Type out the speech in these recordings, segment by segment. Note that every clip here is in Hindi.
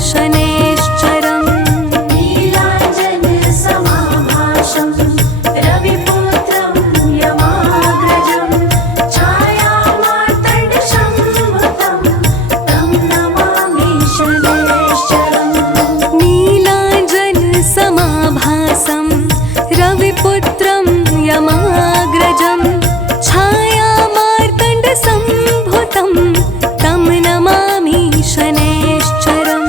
शनैश्चरम् नीलाञ्जनसमाभासं रविपुत्रं यमाग्रजं छायामार्तण्डसंभुतं तं नमामि शनैश्चरम् नीलाञ्जनसमाभासं रविपुत्रं यमाग्रजं छायामार्तण्डसंभुतं तं नमामि शनैश्चरम्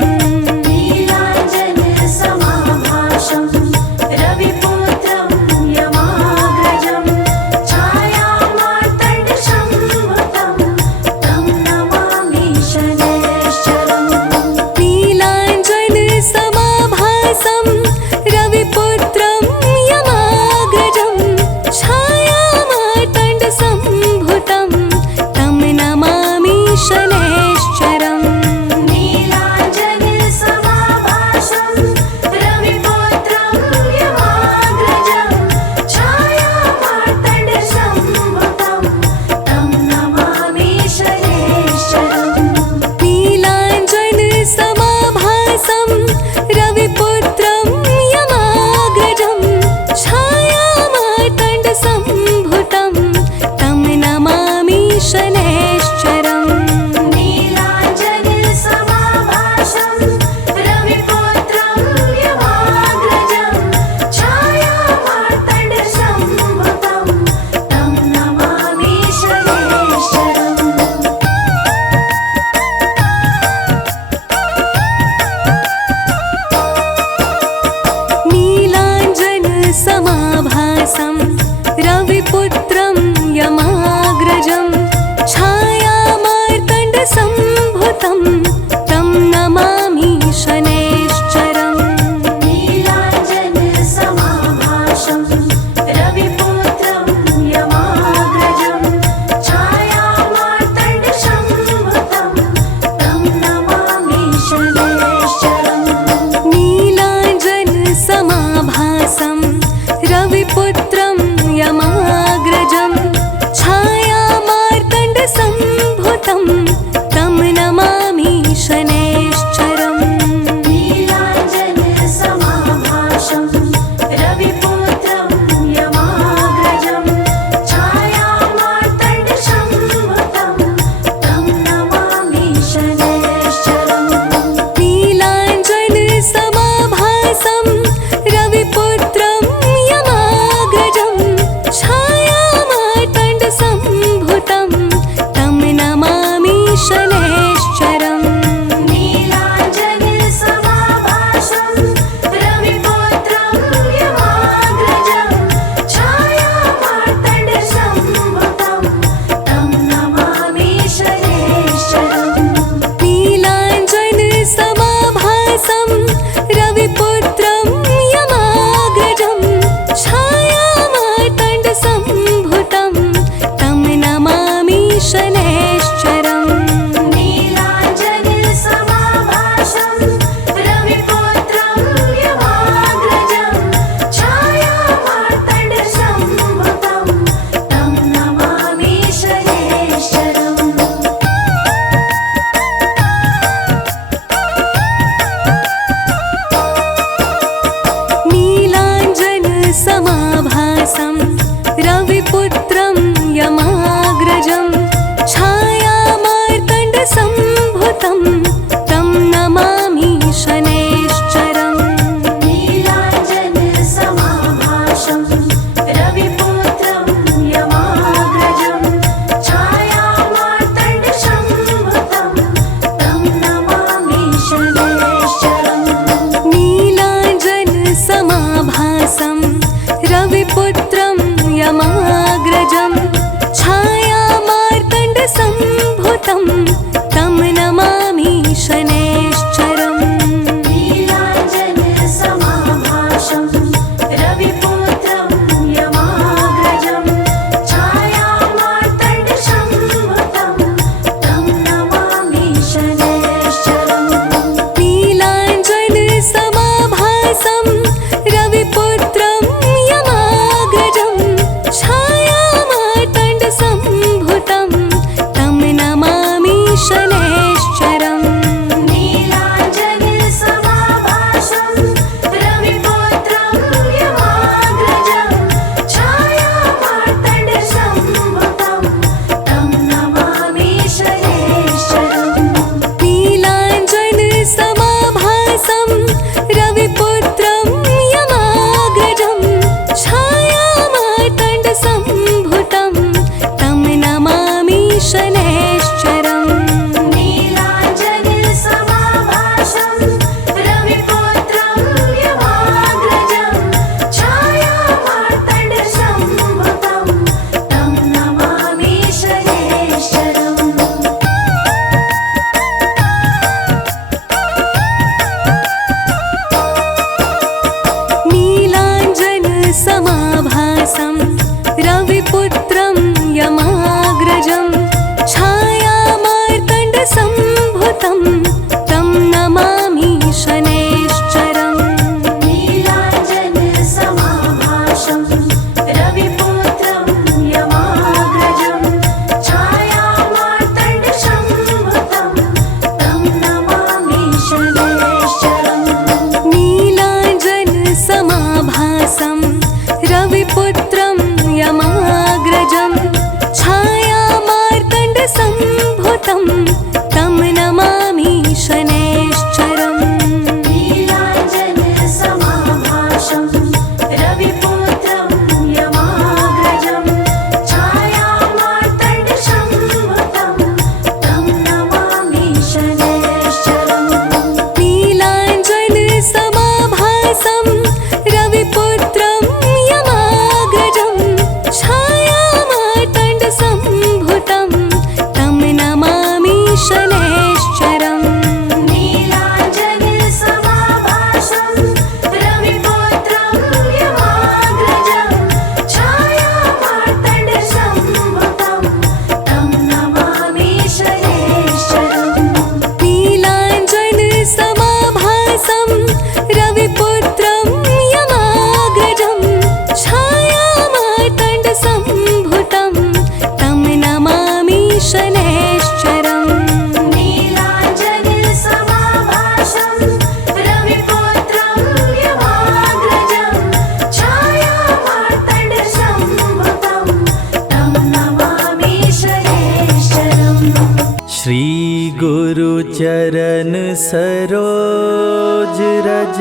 रोज रज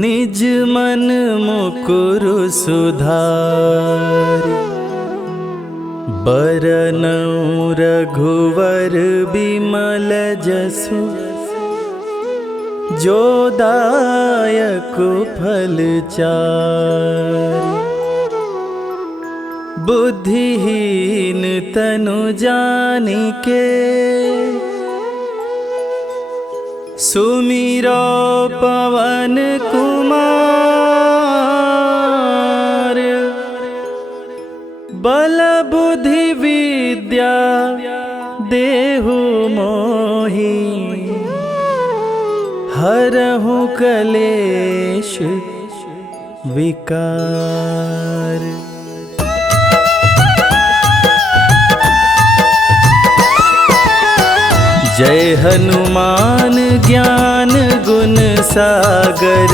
निज मन मुकुर सुधारि बरनउँ रघुवर बिमल जसु जो दायक फल चारि बुद्धिहीन तनु जानिके सुमिरो पवन कुमार बल बुद्धि विद्या देहु मोहि हरहु कलेश विकार। जय हनुमान ज्ञान गुण सागर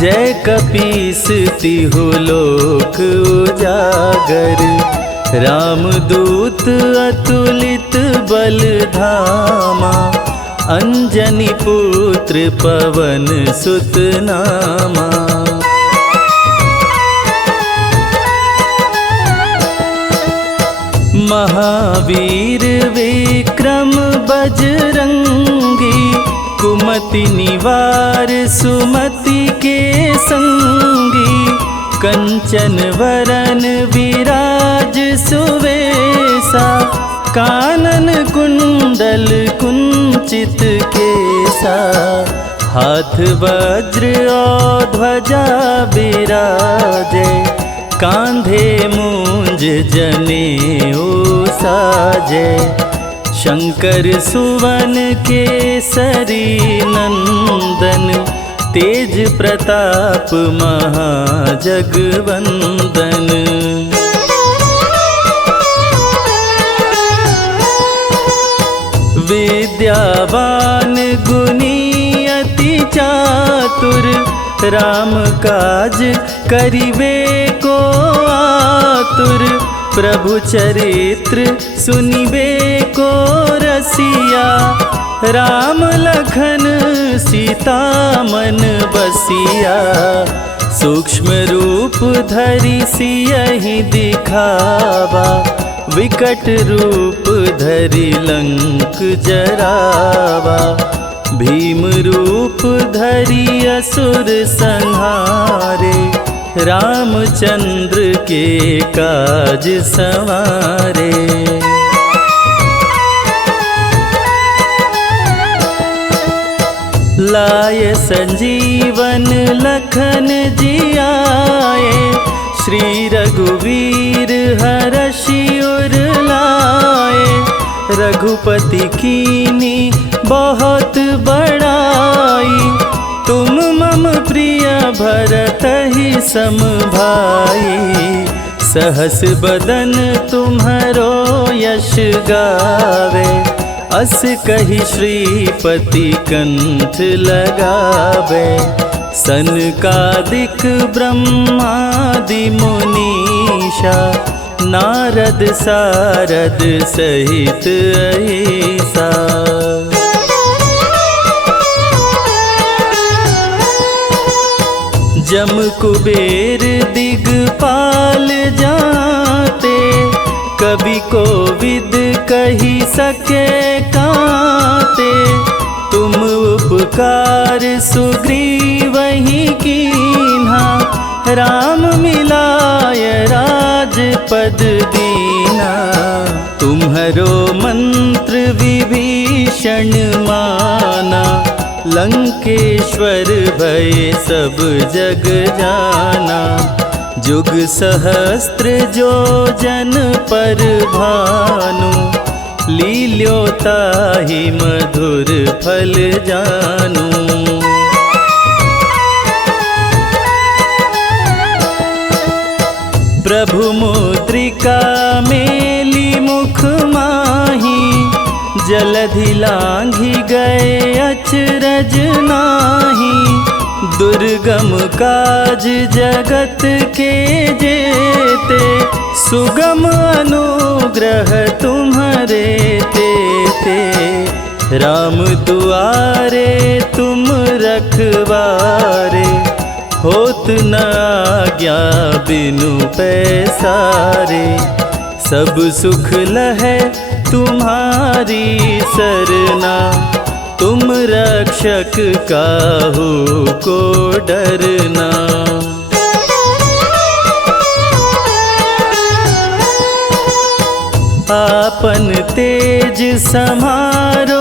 जय कपीस तिहु लोक उजागर रामदूत अतुलित बल धामा अंजनी पुत्र पवन सुत नामा। महावीर विक्रम बजरंगी कुमति निवार सुमति के संगी कंचन वरन विराज सुवेसा कानन कुंडल कुंचित केसा हाथ वज्र और ध्वजा बिराजे कांधे मूंज जनेऊ साजे शंकर सुवन केसरी नंदन तेज प्रताप महाजगवंदन। विद्यावान गुणी अति चातुर राम काज करिबे को आतुर प्रभु चरित्र सुनिबे को रसिया राम लखन सीता मन बसिया सूक्ष्म रूप धरि सियहि दिखावा विकट रूप धरि लंक जरावा भीम रूप धरि असुर संहारे रामचंद्र के काज संवारे। लाय संजीवन लखन जियाए श्री रघुवीर हरषि उर लाए रघुपति कीनी बहुत बड़ाई तुम मम प्रिय भरतहि सम भाई सहस बदन तुम्हरो यश गावे अस कहि श्रीपति कंठ लगावे सनकादिक ब्रह्मादि मुनीषा नारद सारद सहित ऐसा। जम कुबेर दिगपाल जाते कवि कोविद कही सके काते तुम उपकार सुग्रीवहि कीन्हा राम मिलाय राजपद दीना तुम्हरो मंत्र विभीषण माना लंकेश्वर भय सब जग जाना जुग सहस्त्र जो जन पर भानु लील्योताहि मधुर फल जानू। प्रभु मुद्रिका मेली मुख माही जलधि लांघि गए अचरज नाही दुर्गम काज जगत के जेते सुगम अनुग्रह तुम्हारे तेते राम दुआरे तुम रखवारे, होत न आज्ञा बिनु पैसारे। सब सुख लहै तुम्हारी सरना, तुम रक्षक काहू को डरना। आपन तेज समारो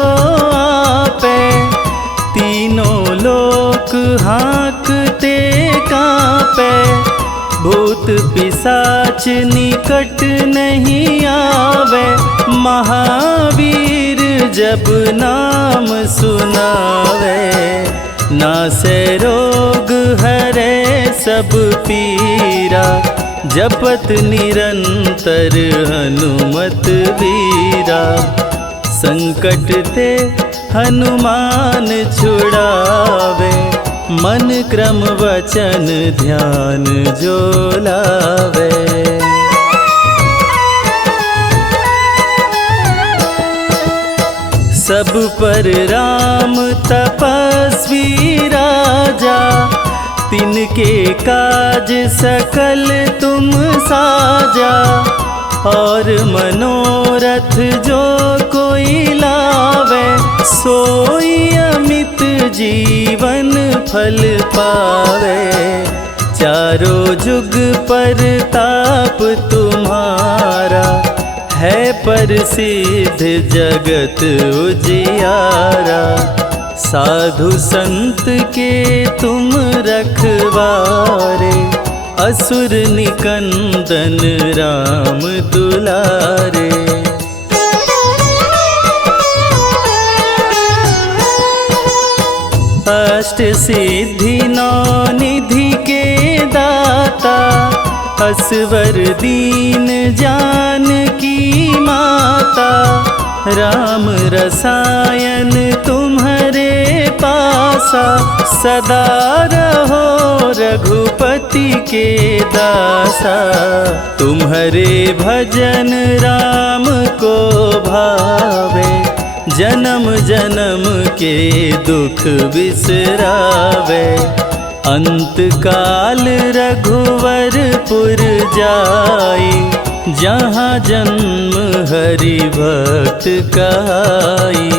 आपे, तीनों लोक हाँकते कांपे। भूत पिशाच निकट नहीं आवे, महावीर जब नाम सुनावे। नासै रोग हरै सब पीरा, जपत निरंतर हनुमत वीरा। संकट ते हनुमान छुड़ावे, मन क्रम वचन ध्यान जो लावे। सब पर राम तपस्वी राजा, तिनके काज सकल तुम साजा। और मनोरथ जो कोई लावे, सोई अमित जीवन फल पावे। चारों जुग पर ताप तुम्हारा, है प्रसिद्ध जगत उजियारा। साधु संत के तुम रखवारे, असुर निकंदन राम दुलारे। अष्ट सिद्धि नौ निधि के दाता, असवर दीन जानकी माता। राम रसायन तुम्हारे पासा, सदा रहो रघुपति के दासा। तुम्हारे भजन राम को भावे, जन्म जन्म के दुख बिसरावे। अंत काल रघुवरपुर जाई, जहाँ जन्म हरि भक्त कहाई।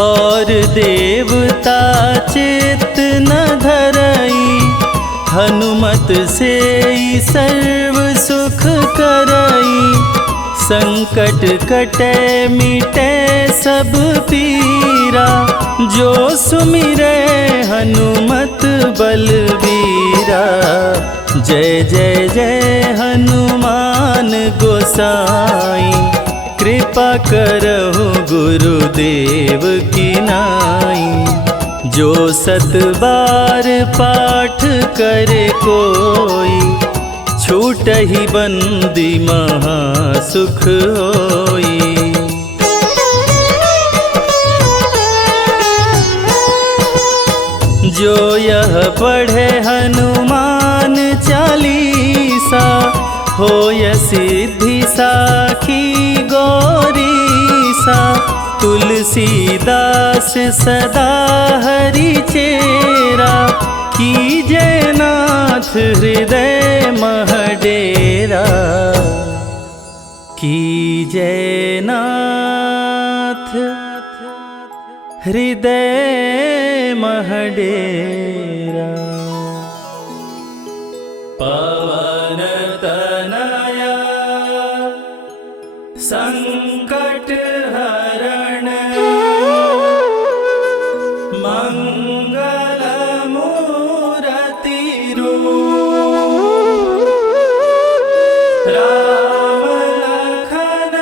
और देवता चित्त न धरई, हनुमत से सर्व सुख करई। संकट कटे मिटे सब पीरा, जो सुमिरै हनुमत बलबीरा। जय जय जय हनुमान गोसाई, कृपा करहु गुरुदेव की नाई। जो सत बार पाठ करे कोई, छूटहि बंदी महा सुख होई। जो यह पढ़े हनुमान चालीसा, होय सिद्धि साखी गौरीसा। तुलसीदास सदा हरि चेरा, कीजय नाथ हृदय मह डेरा। कीजय नाथ हृदय मह डेरा। पवन तनया संकट हरण, मंगल मूरति रूप। राम लखन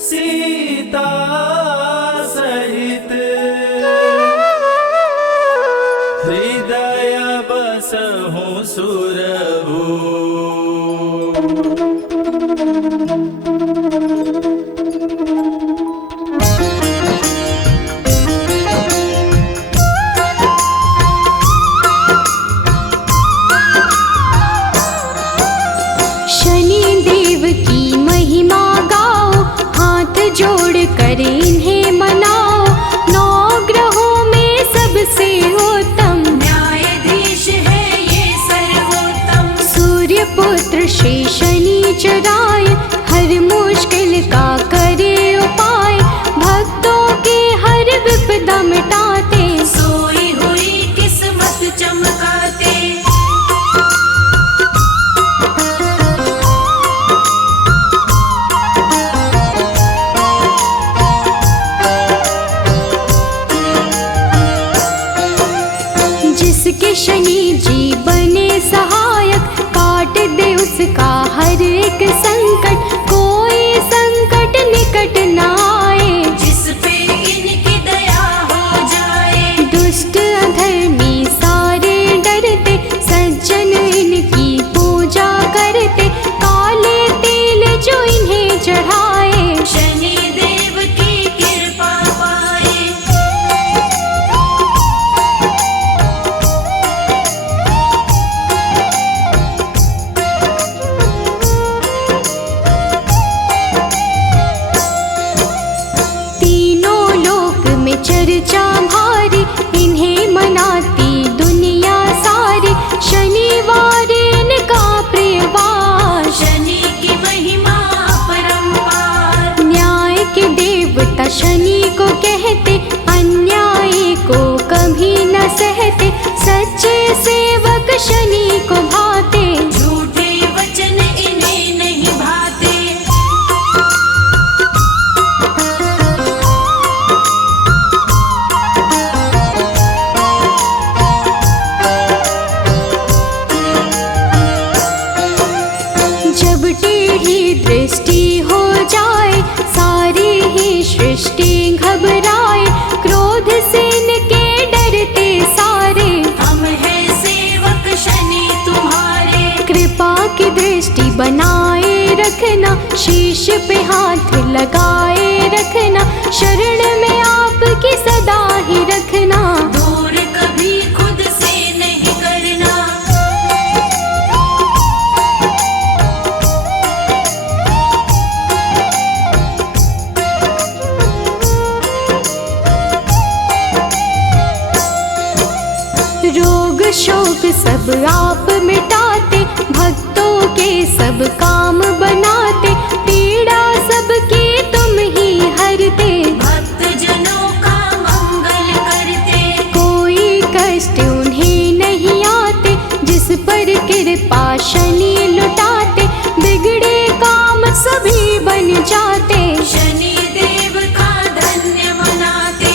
सीता सहित, हृदय बसहु सुरभूप। नारायण हर मुश्किल का करे उपाय, भक्तों की हर विपदा मिटाते, सोई हुई किस्मत चमकाते। जिसके शनि जी बने सहायक, काट दे उसका हर एक संकट, कोई संकट निकट न आए, जिस पे इनकी दया हो जाए। दुष्ट अधर्मी सारे डरते, सज्जन इनकी पूजा करते, काले तेल जो इन्हें चढ़ाए, शनि देव की कृपा पाए। तीनों लोक में चर्चा भारी, इन्हें मनाती दुनिया सारी, शनिवार इनका प्रियवार, शनि की महिमा अपरंपार। न्याय के देवता शनि को कहते, अन्याय को कभी न सहते, सच्चे सेवक शनि को भाते, झूठे वचन इन्हें नहीं भाते। जब टेढ़ी दृष्टि हो जाए, सारी ही सृष्टि घबराए, क्रोध से इनके डरते सारे, हम हैं सेवक शनि तुम्हारे। कृपा की दृष्टि बनाए रखना, शीश पे हाथ लगाए रखना, शरण में आपकी सदा ही रखना, दूर कभी खुद से नहीं करना। रोग शोक सब आप मिटाते, भक्तों के सब काम बनाते, पीड़ा सबकी तुम ही हरते, भक्त जनों का मंगल करते। कोई कष्ट उन्हें नहीं आते, जिस पर कृपा शनि लुटाते, बिगड़े काम सभी बन जाते, शनि देव का धन्य मनाते।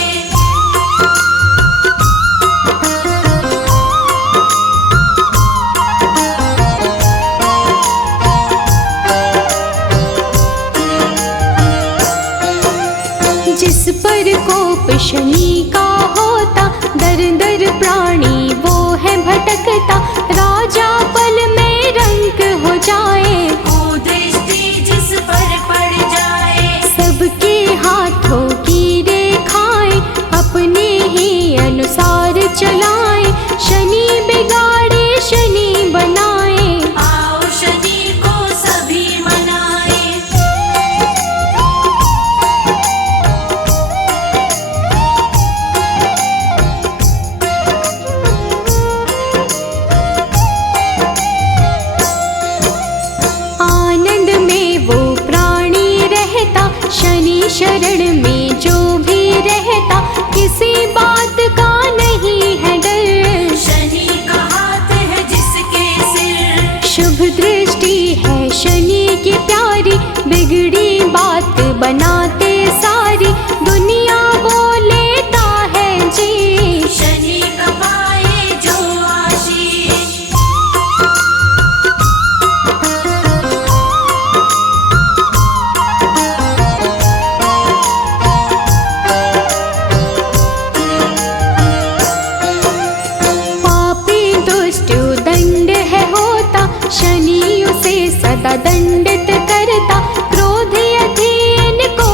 जिस पर कोप शनि का होता, दर दर प्राणी वो है भटकता, राजा पल में रंक हो जाए, कुदृष्टि जिस पर पड़ जाए। सबके हाथों की रेखाएं अपने ही अनुसार चलाए, शनि बिगाड़े शनि बनाए, आओ शनि को सभी मनाए। आनंद में वो प्राणी रहता, शनि शरण में जो भी रहता, किसी बात का नहीं है डर, शनि का हाथ है जिसके सिर। शुभ दृष्टि है शनि की प्यारी, बिगड़ी बात बनाते सारी, दुनिया वो लेता है जी, शनि का पाए जो आशीष। पापी दुष्ट दंड है होता, शनि उसे सदा दंडित करता, क्रोध अधीन को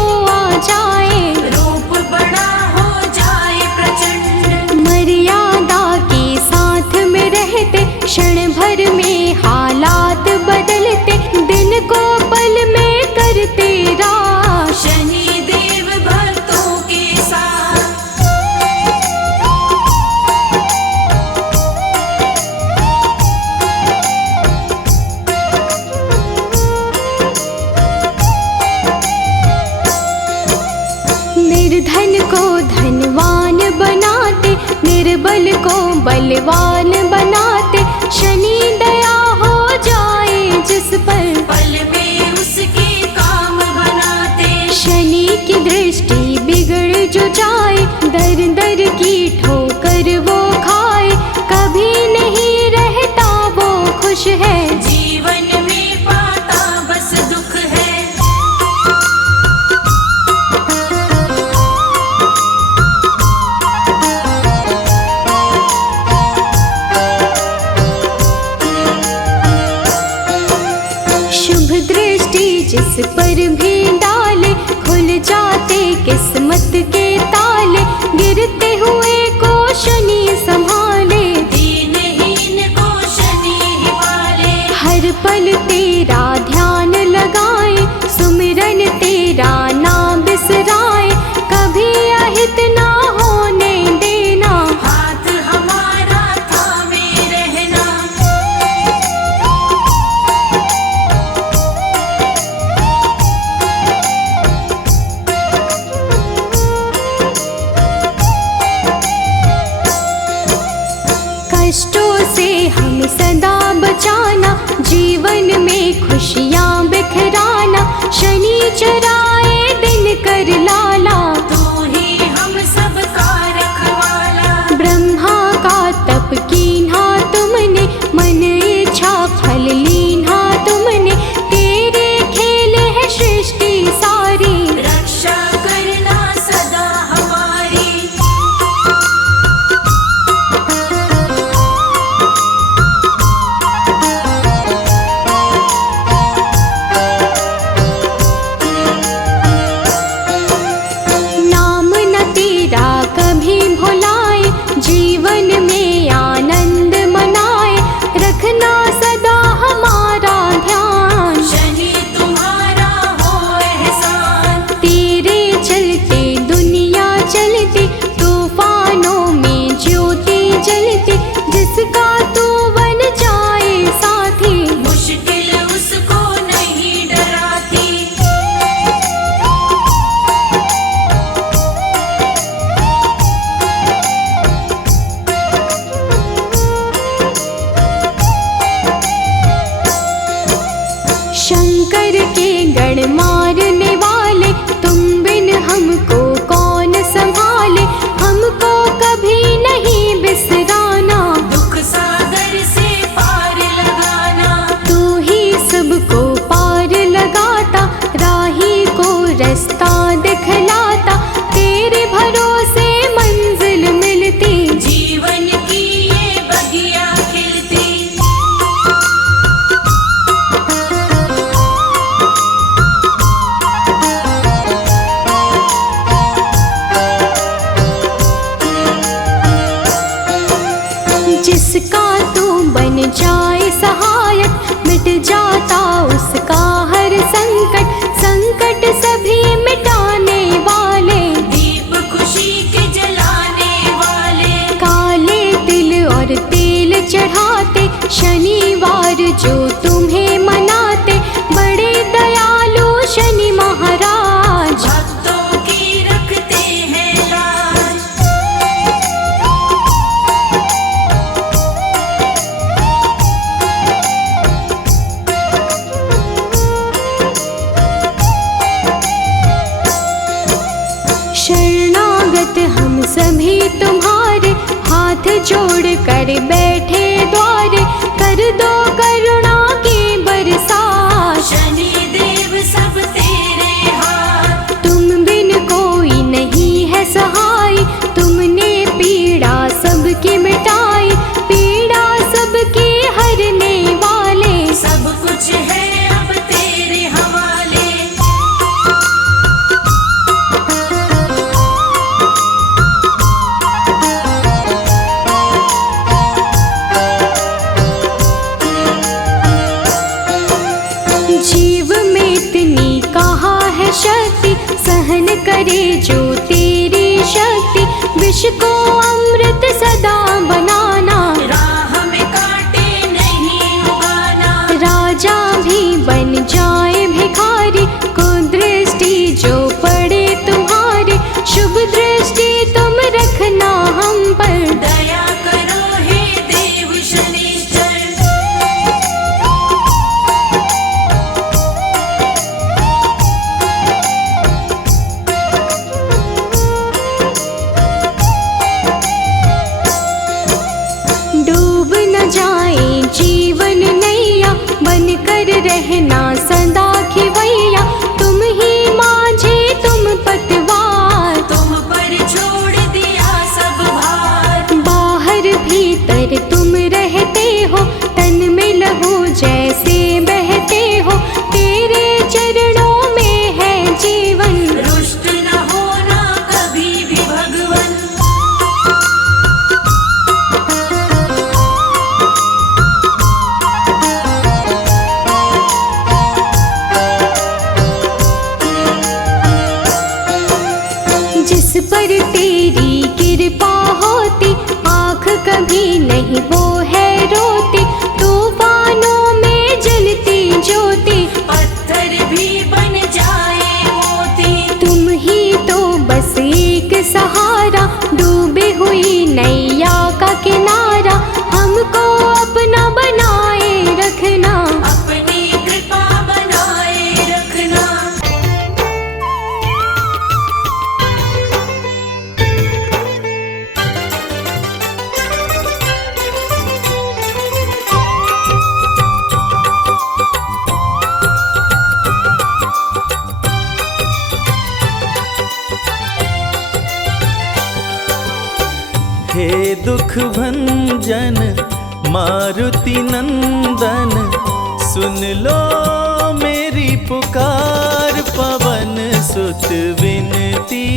दुर्बल को बलवान बनाते, शनि दया हो जाए जिस पर, पल में उसके काम बनाते। शनि की दृष्टि बिगड़ जो जाए, दर दर की ठोकर वो खाए, कभी नहीं रहता वो खुश है, जीवन में पाता बस दुख है। शुभ दृष्टि जिस पर भी डाले, खुल जाते किस्मत के ताले, गिरते हुए को शनि संभाले, दीनहीन को शनि ही पाले। हर पल तेरा ध्यान लगाए, सुमिरन तेरा ना बिसराए, कभी अहित ना होने देना, हाथ हमारा थामे रहना। कष्टों से हम सदा बचाना, जीवन में खुशियाँ बिखराना, शनि चराए दिन कर लाला, तू ही हम सबका रखवाला। ब्रह्मा का तप कीन्हा तुमने, मन इच्छा फल लीन्हा तुमने, तेरे खेल है सृष्टि सारी, रक्षा करना सदा हमारी। नाम न तेरा कभी भुलाए, जीवन में आनंद मनाए, रखना सदा हमारा ध्यान, शनि तुम्हारा हो एहसान। तेरे चलते दुनिया चलती, तूफानों में ज्योति जलती, जिसका तू बन जाए साथी, मुश्किल उसको नहीं डराती। शंकर के गण मारने वाले, तुम बिन हमको कौन संभाले, हमको कभी नहीं बिसराना, दुख सागर से पार लगाना। तू ही सबको पार लगाता, राही को रास्ता दिखलाता, तेरे भरोसे मंजिल मिलती, जीवन की ये बगिया खिलती। जिसका तू बन जाए सहायक, मिट जाता उसका हर संकट, संकट सभी मिटाने वाले, दीप खुशी के जलाने वाले। काले तिल और तेल चढ़ाते, शनिवार जो तुम्हें मनाते, बड़े दयालु शनि महाराज, भक्तों की रखते हैं लाज। शरणागत हम सभी तुम्हारे, हाथ जोड़ कर बैठे द्वारे, कर दो करुणा की बरसात, शनि देव सब तेरे हाथ। तुम बिन कोई नहीं है सहाय, तुमने पीड़ा सबकी मिटाई, पीड़ा सबकी हरने वाले, सब कुछ है अब तेरे हवाले। जीव में इतनी कहाँ है शक्ति, सहन करे जो तेरी शक्ति, विष को अमृत सदा बनाना, राह में कांटे नहीं उगाना। राजा भी बन जाए भिखारी, को दृष्टि जो पड़े तुम्हारे, शुभ दृष्टि तुम रखना हम पर, दया पर तेरी कृपा होती, आँख कभी नहीं वो है रोती। तूफानों में जलती ज्योति, पत्थर भी बन जाए मोती। तुम ही तो बस एक सहारा, डूबी हुई नैया का किनारा। हमको अपना बनाए रखना, अपनी कृपा बनाए रखना। हे दुख भंजन मारुति नंदन, सुन लो मेरी पुकार। पवन सुत विनती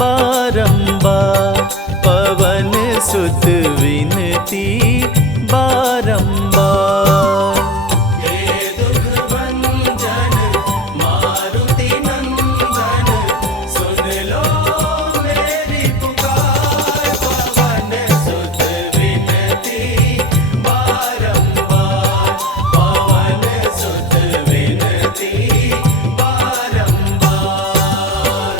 बारंबार, पवन सुत विनती बारंबार। हे दुख भंजन मारुति नंदन, सुन लो मेरी पुकार। पवन सुत विनती बारंबार, पवन सुत विनती बारंबार।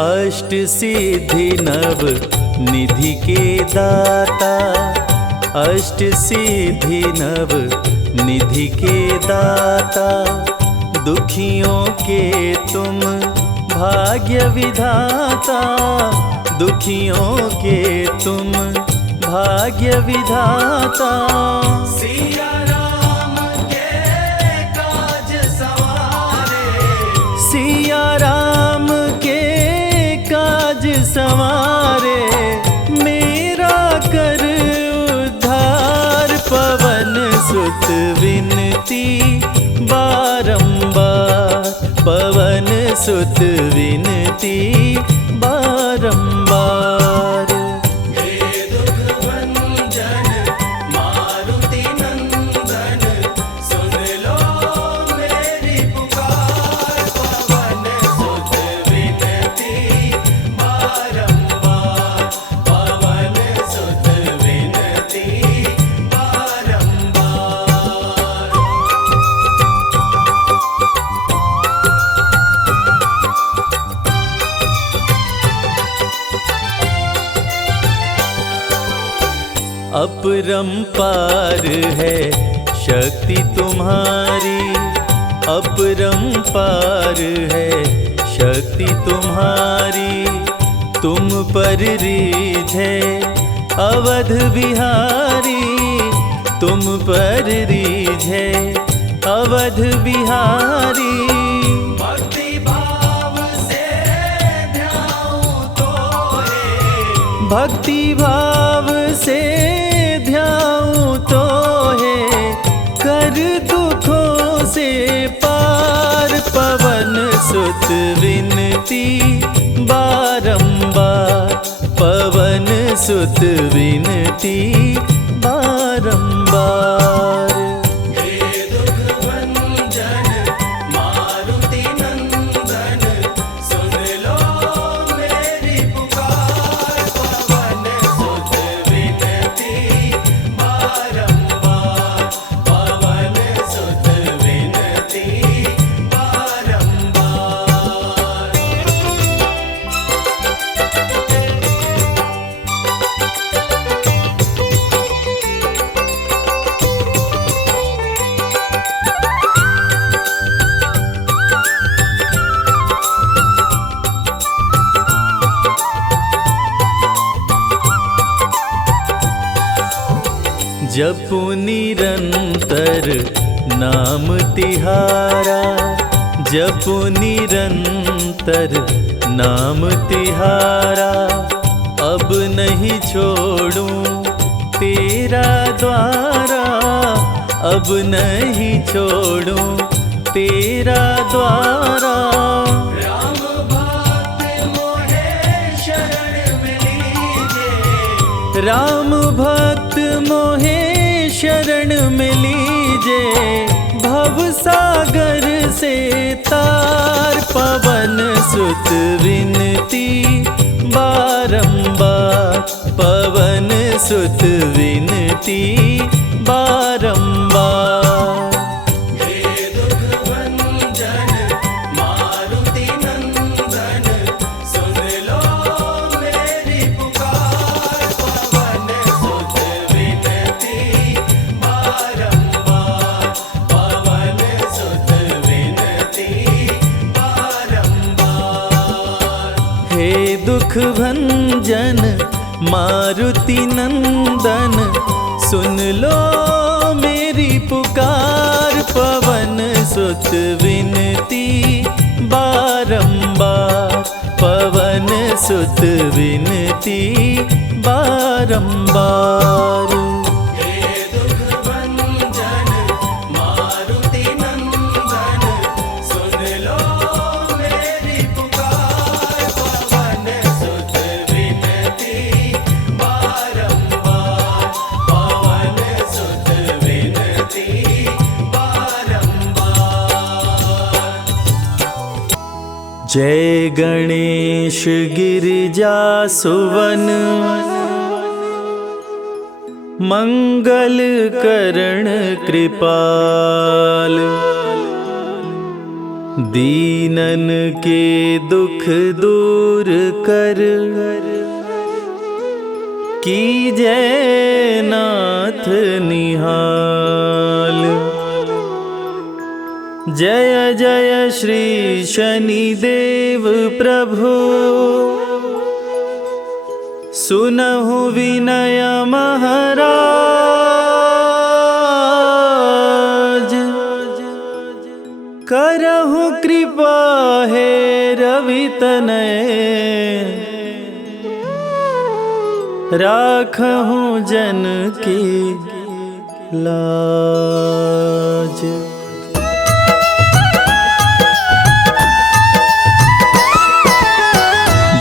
अष्ट सिद्धि नव निधि के दाता, अष्ट सिद्धि नव निधि के दाता। दुखियों के तुम भाग्य विधाता, दुखियों के तुम भाग्य विधाता। सिया राम के काज सवारे, सिया राम के काज सवारे। मेरा कर उद्धार, पवन सुत विनती बारंबार, पवन सुत विनती बारंबार। हे दुख भंजन मारुति नंदन, सुन लो मेरी पुकार। पवन सुत विनती बारंबार, पवन सुत विनती बारंबार। अपरंपार है शक्ति तुम्हारी, अपरंपार है शक्ति तुम्हारी। तुम पर रीझे अवध बिहारी, तुम पर रीझे अवध बिहारी। भक्ति भाव से ध्याऊं तोहे, भक्ति भाव से ध्याऊं तोहे। कर दुखों से पार, पवन सुत विनती बारंबार, पवन सुत विनती बारंबार। हे दुख भंजन मारुति नंदन, सुन लो मेरी पुकार। पवन सुत विनती बारंबार, पवन सुत विनती बारंबार। जपु निरंतर नाम तिहारा, जपु निरंतर नाम तिहारा। अब नहीं छोड़ूं तेरा द्वारा, अब नहीं छोड़ूं तेरा द्वारा। राम भक्त मोहे शरण में लीजे, राम भक्त मोहे शरण में लीजे, भव सागर से तार पवन सुत विनती बारंबार, पवन सुत विनती बारंबार। हे दुख भंजन मारुति नंदन, सुन लो मेरी पुकार, पवन सुत विनती बारंबार, पवन सुत विनती बारंबार। हे दुख भंजन मारुति नंदन, सुन लो मेरी पुकार, पवन सुत विनती बारंबार, पवन सुत विनती बारंबार। हे दुख भंजन मारुति नंदन, सुन लो मेरी पुकार, पवन सुत विनती बारंबार, पवन सुत विनती बारंबार। जय गणेश गिरिजा सुवन, मंगल करण कृपाल, दीनन के दुख दूर कर, कीजै नाथ निहाल। जय जय श्री शनिदेव प्रभु, सुनहु विनय महाराज, करहु कृपा हे रवि तनय, राखहु जन की लाज।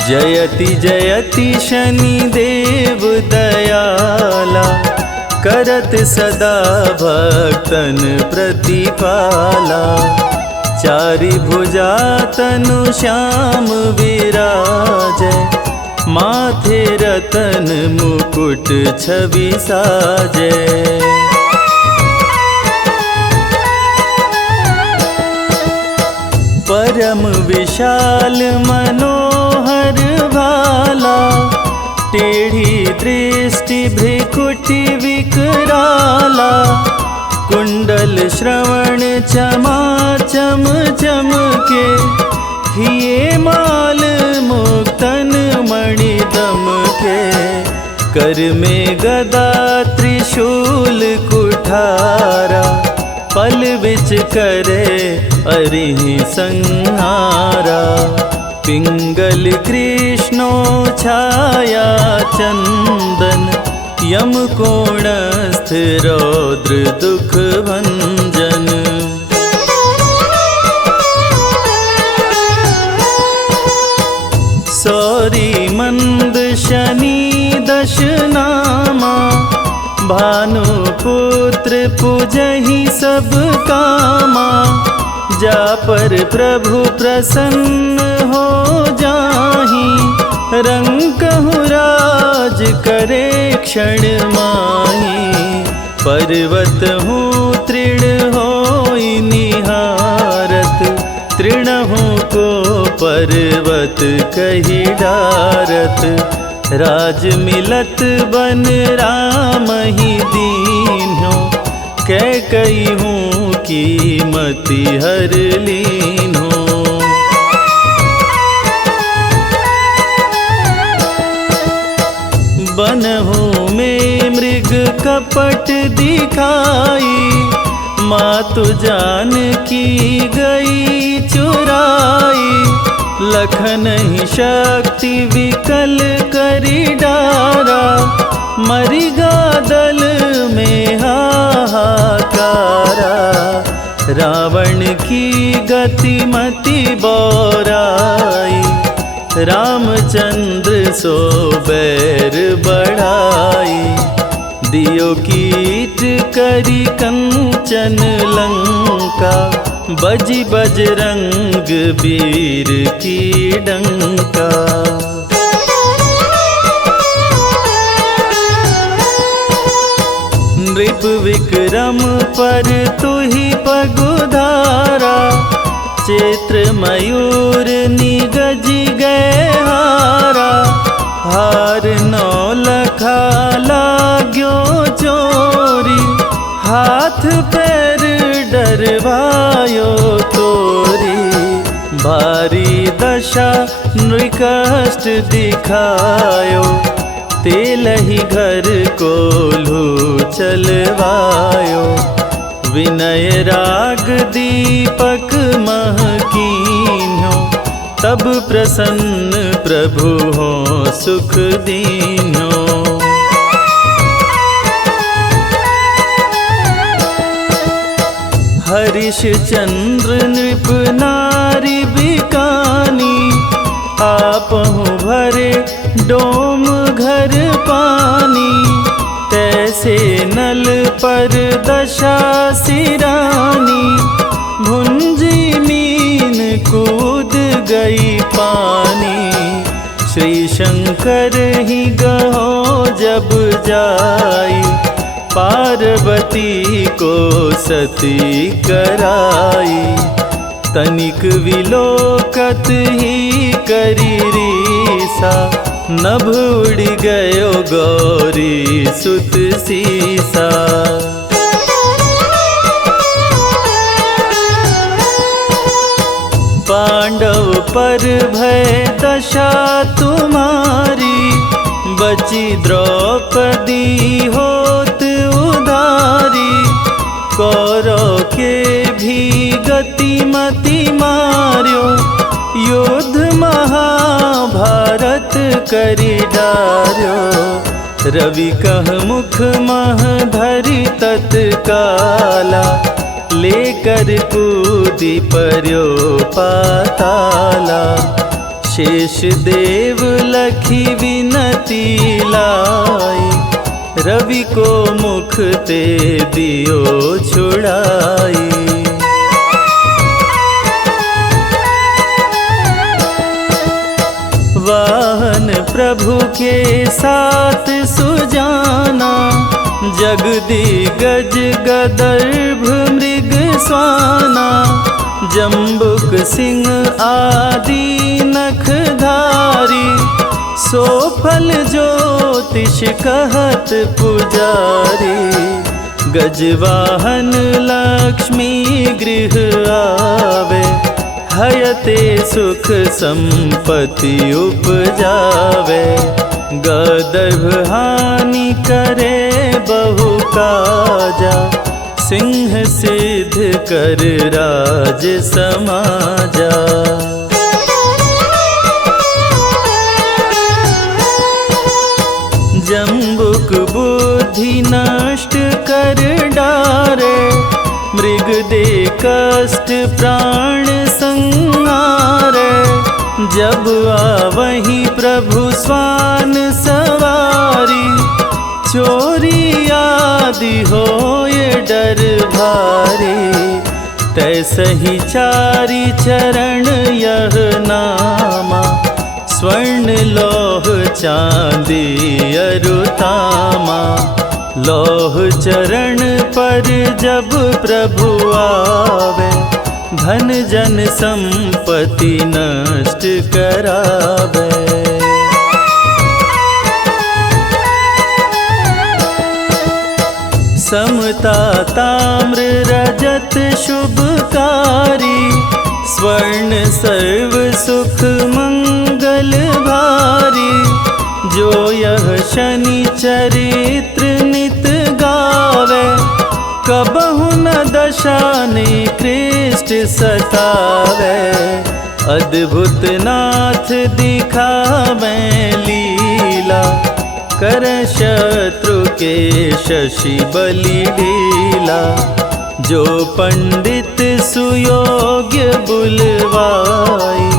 जयति जयति शनिदेव दयाला, करत सदा भक्तन प्रतिपाला। चारि भुजा तनु श्याम विराजै, माथे रतन मुकुट छवि साजै। परम विशाल मनोहर भाला, टेढ़ी दृष्टि भ्रिकुटि विकराला। कुंडल श्रवण चमाचम चमके, हिये माल मुक्तन मणि दमके। कर में गदा त्रिशूल कुठारा, पल बिच करे अरिहि संहारा। पिंगल कृष्णो छाया चंदन, यम कोणस्थ रौद्र दुख भंजन। सौरी मंद शनि दश नामा, भानुपुत्र पूजहि सब कामा। जा पर प्रभु प्रसन्न हो जाहि, रंकहु राज करे क्षण माहि। पर्वत हूँ तृण होई निहारत, तृणहु को पर्वत कहि डारत। राज मिलत बन राम ही दीन्हो, कैकई हूँ कीमति हर लीन्हो। बनहु में मृग कपट दिखाई, मातु जानकी गई चुराई। लखन ही शक्ति विकल करी डारा, मरिगा दल में हाहाकार। की गतिमति बौराई, रामचंद्र सो बैर बढ़ाई। दियो कीट करी कंचन लंका, बजी बजरंग वीर की डंका। नृप विक्रम पर तुहि पगुधारा, चैत्र मयूर निगजी गए हारा। हार नौ लखा लाग्यो चोरी, हाथ पैर डरवायो तोरी। भारी दशा नृकष्ट दिखायो, तेलहि घर कोल्हू चलवायो। विनय राग दीपक महकीन्यो, तब प्रसन्न प्रभु हो सुख दीन्यो। हरिश्चंद्र नृप नारी बिकानी, आपहु भरे डोम घर पानी। तैसे नल पर दशा सिरानी, भुंजी मीन कूद गई पानी। श्री शंकर ही गहो जब जाई, पार्वती को सती कराई। तनिक विलोकत ही करी रीसा, नभ उड़ गयो गौरी सुत सीसा। पांडव पर भय दशा तुम्हारी, बची द्रौपदी होत उधारी। कौरव के भी गतिमति मार्यो, युद्ध महाभारत करी डार्यो। रवि कह मुख मह धरि तत्काला, लेकर कूदी पर्यो पाताला। शेष देव लखी विनती लाई, रवि को मुख ते दियो छुड़ाई। वाहन प्रभु के साथ सुजाना, जगदिगज गदर्भ मृग स्वाना। जम्बुक सिंह आदि नखधारी, सो फल ज्योतिष कहत पुजारी। गजवाहन लक्ष्मी गृह आवे, हयते सुख संपत्ति उपजावे। गदर्भ हानि करे बहु काजा, सिंह सिद्ध कर राज समाजा। जम्बुक बुद्धि नष्ट कर डारे, मृग दे कष्ट प्राण संहारे। जब आवहीं प्रभु स्वान सवारी, चोरी आदि होए डर भारी। तैसहि चारि चरण यह नामा, स्वर्ण लौह चांदी अरुतामा। लौह चरण पर जब प्रभु आवे, धन जन संपत्ति नष्ट करावे। समता ताम्र रजत शुभकारी, स्वर्ण सर्व सुख मंगल भारी। जो यह शनि चरित्र नित गावे, कबहु न दशा निकृष्ट सतावे। अद्भुत नाथ दिखावे लीला, कर शत्रु के शशि बलि ढीला। जो पंडित सुयोग्य बुलवाई,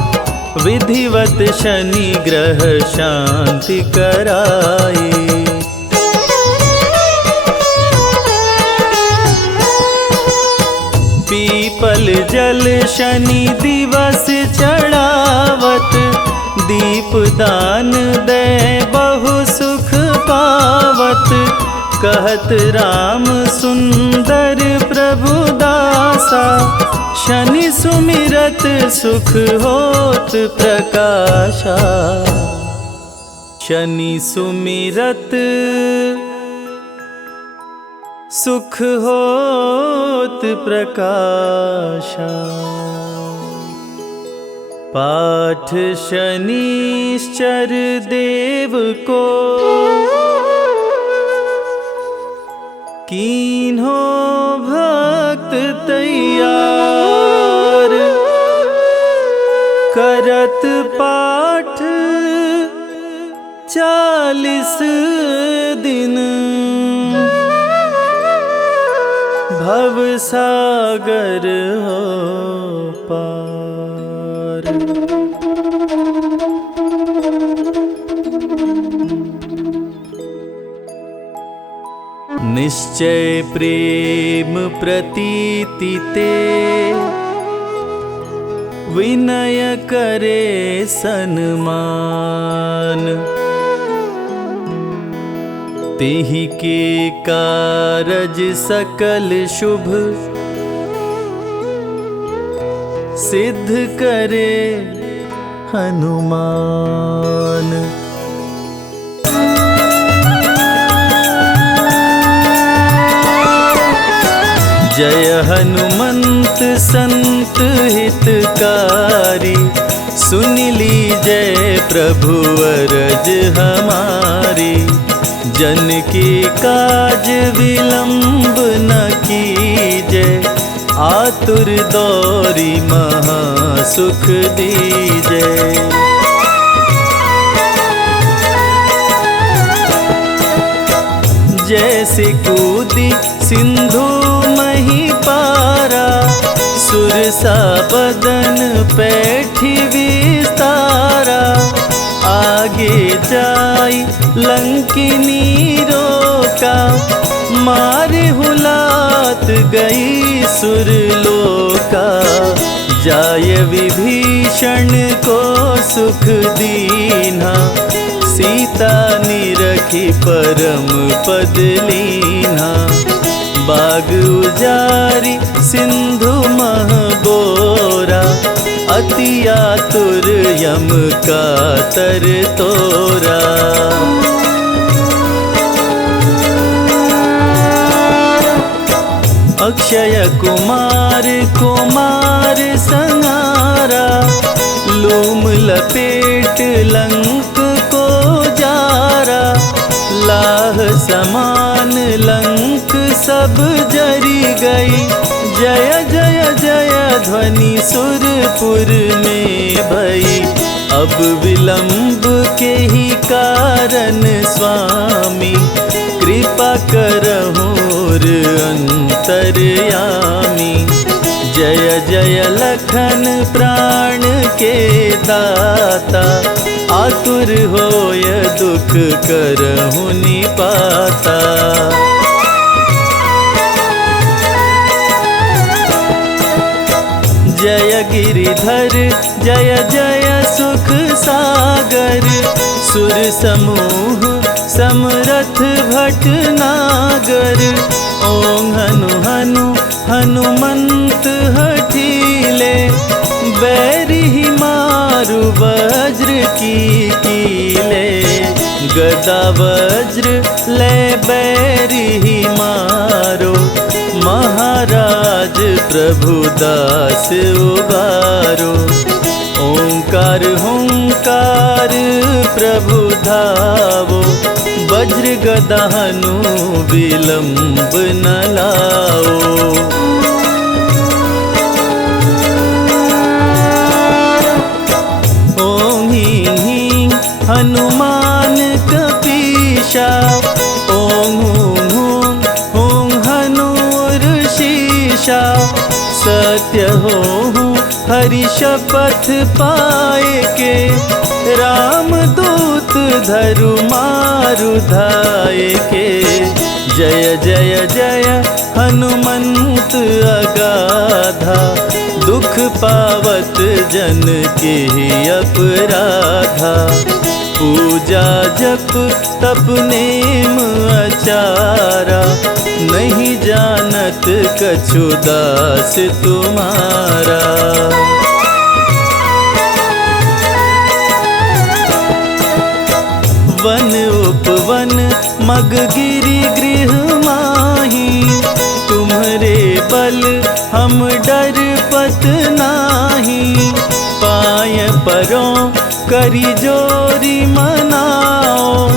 विधिवत शनि ग्रह शांति कराई। पीपल जल शनि दिवस चढ़ावत, दीप दान दे बहु सुख पावत। कहत राम सुंदर प्रभु दासा, शनि सुमिरत सुख होत प्रकाशा। शनि सुमिरत सुख होत प्रकाशा। पाठ शनिश्चर देव को, कीन्हो भक्त तैयार। करत पाठ 40 दिन, भव सागर हो पार। निश्चय प्रेम प्रतीति ते, विनय करे सन्मान। तेहि के कारज सकल शुभ, सिद्ध करे हनुमान। जय हनुमंत संत हितकारी, सुन लीजय प्रभु अरज हमारी। जन की काज विलंब न कीजय, आतुर दौरी महा सुख दीजय। जैसे कूदी सिंधु मही पारा, सुरसा बदन पैठी विस्तारा। आगे जाई लंकिनी रोका, मारे हुलात गई सुरलोका। जाय विभीषण को सुख दीना, सीता निरखी परम पद लीना। बाग उजारी सिंधु मह बोरा, अति आतुर यम का तर तोरा। अक्षय कुमार कुमार संहारा, लूम लपेट लंक को जारा। लाह समान लंक सब जरी गई, जय जय जय ध्वनि सुरपुर में भई। अब विलंब के ही कारण स्वामी, कृपा करहुर अंतर्यामी। जय जय लखन प्राण के दाता, आतुर होय दुख करहु निपाता। जय गिरिधर जय जय सुख सागर, सुर समूह समरथ भटनागर। ओं हनु हनु हनुमंत हठीले, बैरी मारु वज्र की कीले। गदा वज्र ले बैरी मारो, महाराज प्रभु दास उबारो। ओंकार हुंकार प्रभु धावो, वज्र गदा हनु विलंब न लाओ। ओं ह्रीं ह्रीं हनुमान कपीशा, ओं हूं हूं हूं हनुर शीशा। सत्य होहूँ हरि शपथ पाए के, राम दूत धरु मारु धाये के। जय जय जय हनुमंत अगाधा, दुख पावत जन के अपराधा। पूजा जप तप नेम आचारा, नहीं जानत कछु दास तुम्हारा। वन उपवन मग गिरि गृह माही, तुम्हरे बल हम डरपत नाही। पाय परों करी जोरी मनाओ,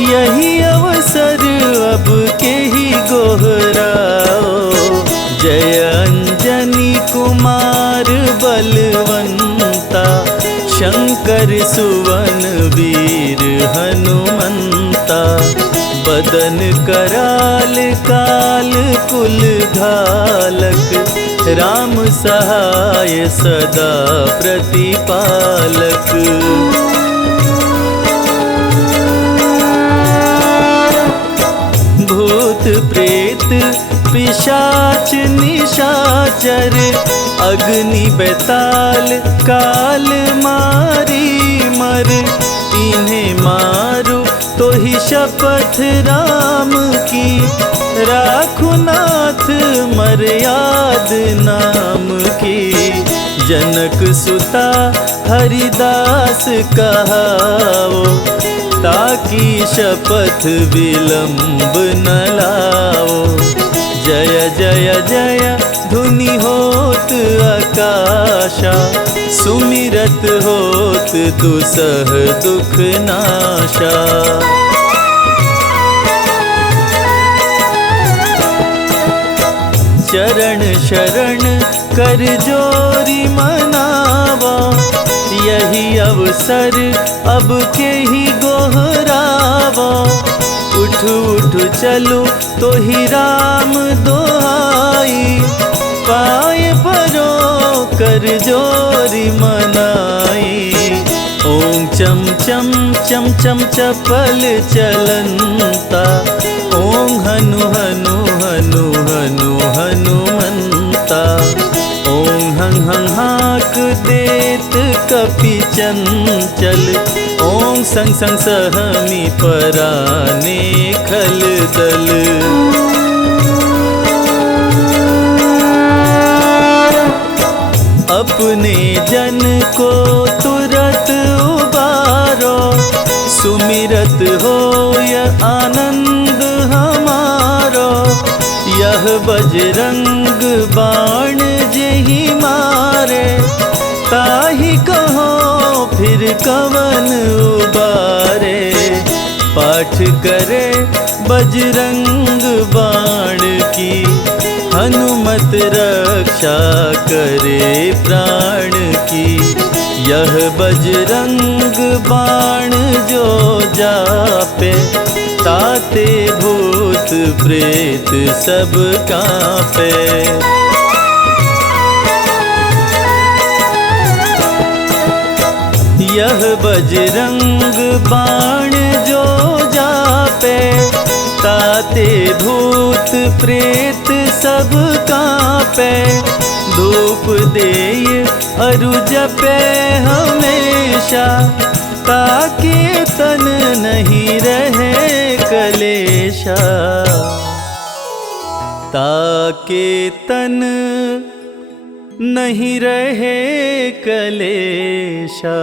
यही अवसर अब के ही गोहराओ। जय अंजनी कुमार बलवंता, शंकर सुवन वीर हनुमंता। बदन कराल काल कुल घालक, राम सहाय सदा प्रतिपालक। भूत प्रेत पिशाच निशाचर, अग्नि बेताल काल मारी मर। इन्हें मारो तो ही शपथ राम की, राखु नाथ मर्याद नाम की। जनक सुता हरिदास कहाओ, ताकि शपथ विलंब न लाओ। जय जय जय धुनि होत आकाशा, सुमिरत होत दुसह दुख नाशा। चरण शरण कर जोरी मनावा, यही अवसर अब के ही गोहरावा। उठ उठ चलो तो ही राम दोहाई, पाए परो कर जोरी मनाई। ओम चम चम चम चम चपल चलंता, ओम हनु हनु हनु हनु हनुमंता। ओम हं हं हाक देत कपि चंचल, ओम संग संग सहमी पराने खल दल। अपने जन को तुरत उबारो, सुमिरत होय आनंद हमारो। यह बजरंग बाण जेहि मारे, ताहि कहो फिर कवन उबारे। पाठ करे बजरंग बाण की, हनुमत रक्षा करे प्राण की। यह बजरंग बाण जो जापे, ताते भूत प्रेत सब कांपे। यह बजरंग बाण जो जापे, ताते भूत प्रेत सब कांपे। धूप देय अरु जपे हमेशा, ताके तन नहीं रहे कलेशा। ताके तन नहीं रहे कलेशा।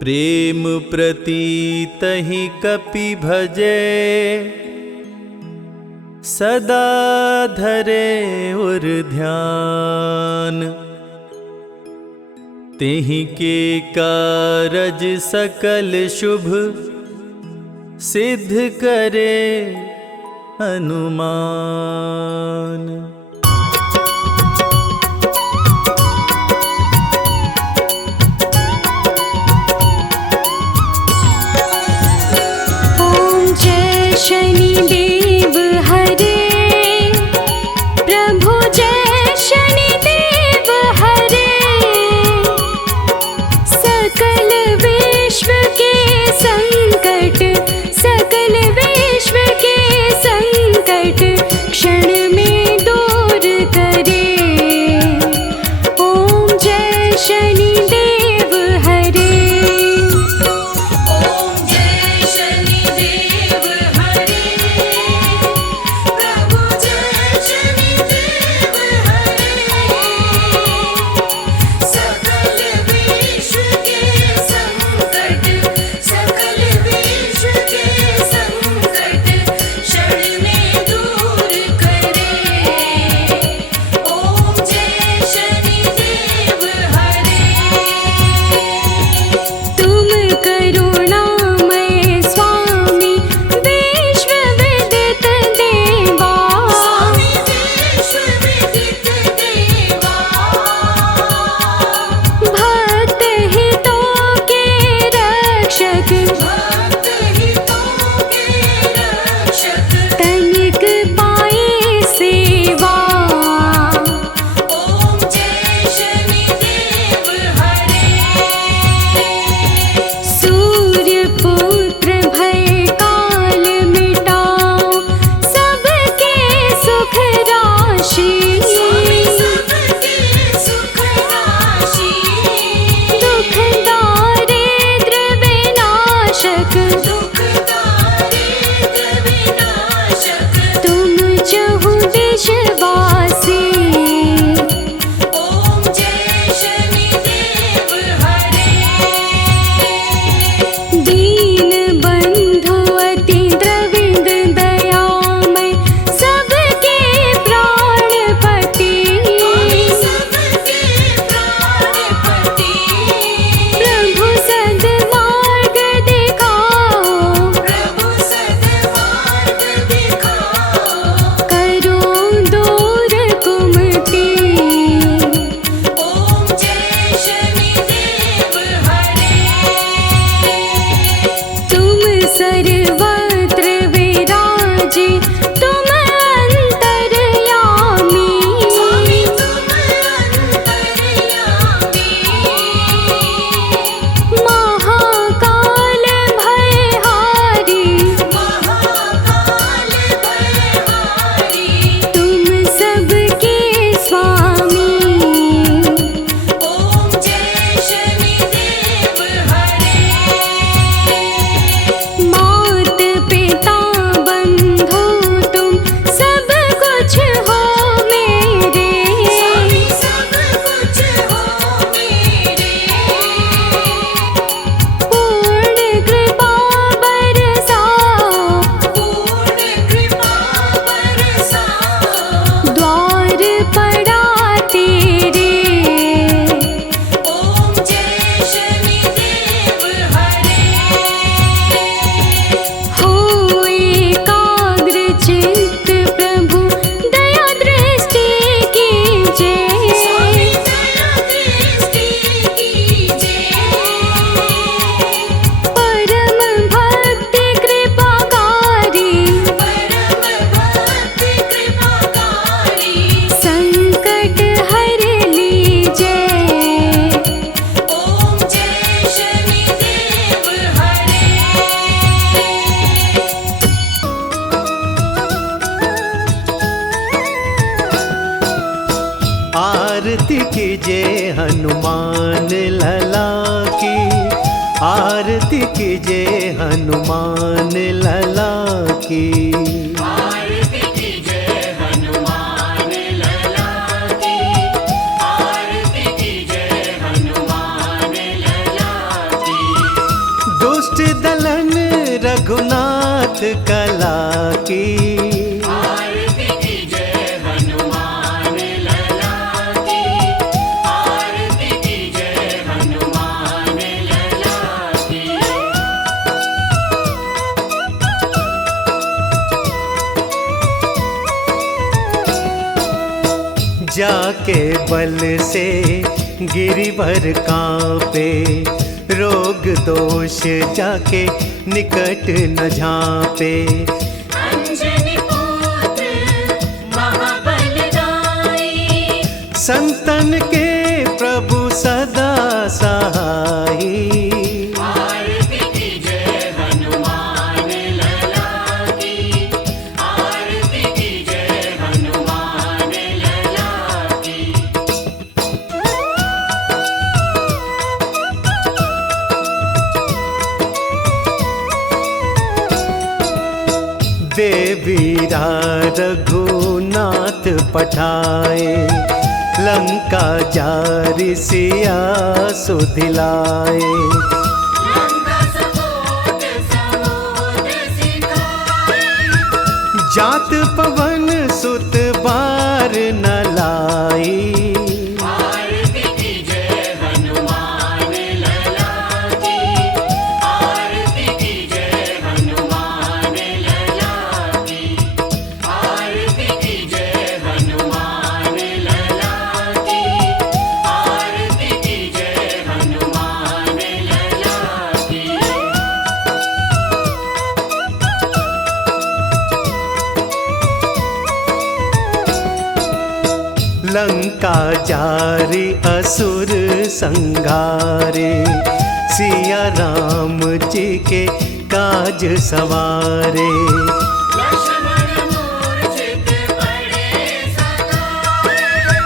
प्रेम प्रतीत ही कपि भजे, सदा धरे उर ध्यान। तेहि के कारज सकल शुभ, सिद्ध करे हनुमान। ओम जय शनि देव हरे, क्षण में दूर करे। ओम जय शनिदेव हरे। ओम जय शनिदेव हरे। प्रभु जय शनिदेव हरे। सकल विश्व के संकट, सकल विश्व के संकट क्षण में दूर करे। ओम जय शनिदेव हरे। तुम करुणामय स्वामी विश्व विदित देवा। स्वामी विश्व विदित देवा। भक्त हितों के रक्षक। भक्त हितों के रक्षक। तनिक पाए सेवा। ओम जय शनिदेव हरे। सूर्य पुत्र भय काल मिटाओ सबके सुख राशि। स्वामी सबके सुख राशि। दुख दारिद्र विनाशक। दुख दारिद्र विनाशक। तुम चहु दिश वासी। ओम जय शनिदेव हरे। दीन बंधु अति द्रविद दयामय सबके प्राणपति। स्वामी सबके प्राणपति। प्रभु सद्मार्ग दिखाओ। प्रभु सद्मार्ग दिखाओ। करो दूर कुमति। ओम जय शनिदेव हरे। तुम सर्वत्र विराजे तुम अंतर्यामी। स्वामी तुम अंतर्यामी। महाकाल भयहारी। महाकाल भयहारी। तुम सबके स्वामी। ओम जय शनिदेव हरे। मात पिता बंधु तुम सब कुछ हो मेरे। स्वामी सब कुछ हो मेरे। पूर्ण कृपा बरसाओ। पूर्ण कृपा बरसाओ। द्वार पड़ा तेरे। ओम जय शनिदेव हरे। हो एकाग्र चित्त प्रभु दया दृष्टि कीजिए। स्वामी दया दृष्टि कीजिए। परम भक्ति कृपाकारी। परम भक्ति कृपाकारी। संकट हर लीजिए। ओम जय शनिदेव हरे। आरती कीजिए हनुमान लला की। आरती कीजिए हनुमान लला की। आरती कीजिए हनुमान लला की। आरती कीजिए हनुमान लला की। दुष्ट दलन रघुनाथ कला की। आरती कीजिए हनुमान लला की। आरती कीजिए हनुमान लला की। जाके बल से गिरिवर कांपे। रोग दोष जाके निकट न झांपे। अंजनी पुत्र महाबलदाई। संतन के प्रभु सदा सहाई। आरती कीजिए हनुमान लला की। आरती कीजिए देवीरा रघुनाथ पठाए, लंका जारि सिया सुधिलाए। लंका सपोत समुद्र सिखाए, जात पवन सुत बार न लाई। आरती कीजय हनुमान लला की, आरती कीजय हनुमान लला की, आरती कीजय हनुमान लला की, आरती कीजय हनुमान लला की। लंका जारि असुर संघारे, सिया राम जी के काज सवारे। लक्ष्मण मूर्छित पड़े सकाए,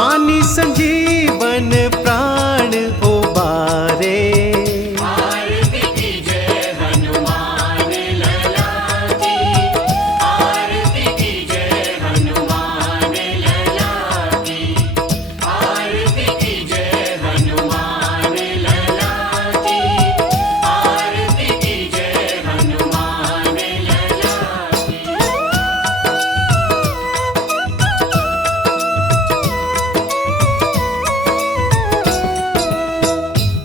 आनि संजीवन प्राण उबारे। आरती कीजय हनुमान लला की, आरती कीजय हनुमान लला की, आरती कीजय हनुमान लला की, आरती कीजय हनुमान लला की।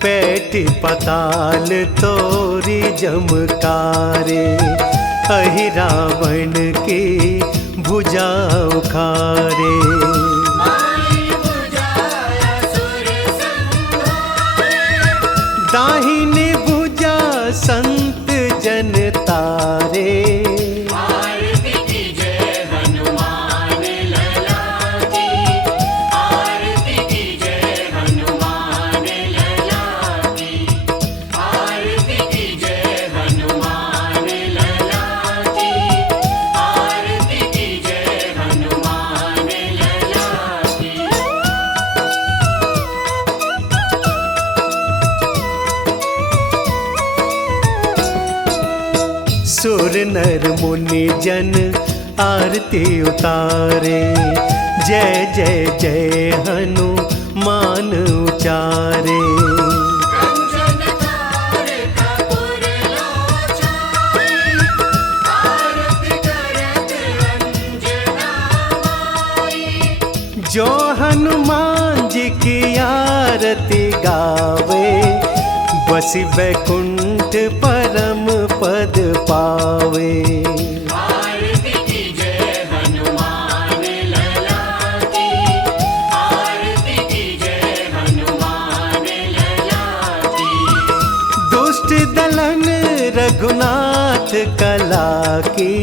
पैठ पताल तोरी जमकारे, अहि रावण की भुजा उखारे। माई बुझाया सुर संहारे, दाहिनी भुजा संत जन तारे। आरती कीजय हनुमान लला की, आरती कीजय हनुमान लला की, आरती कीजय हनुमान लला की, आरती कीजय हनुमान लला की। सुर नर मुनि जन आरती उतारे, जय जय जय हनुमान उचारे। कंचन थार कपूर लोचन, आरती करत अंजना माई। जो हनुमान जी की आरती गावे, बसी बैकुंठ परम पद पावे। आरती कीजय हनुमान लला की, आरती कीजय हनुमान लला की। दुष्ट दलन रघुनाथ कला की,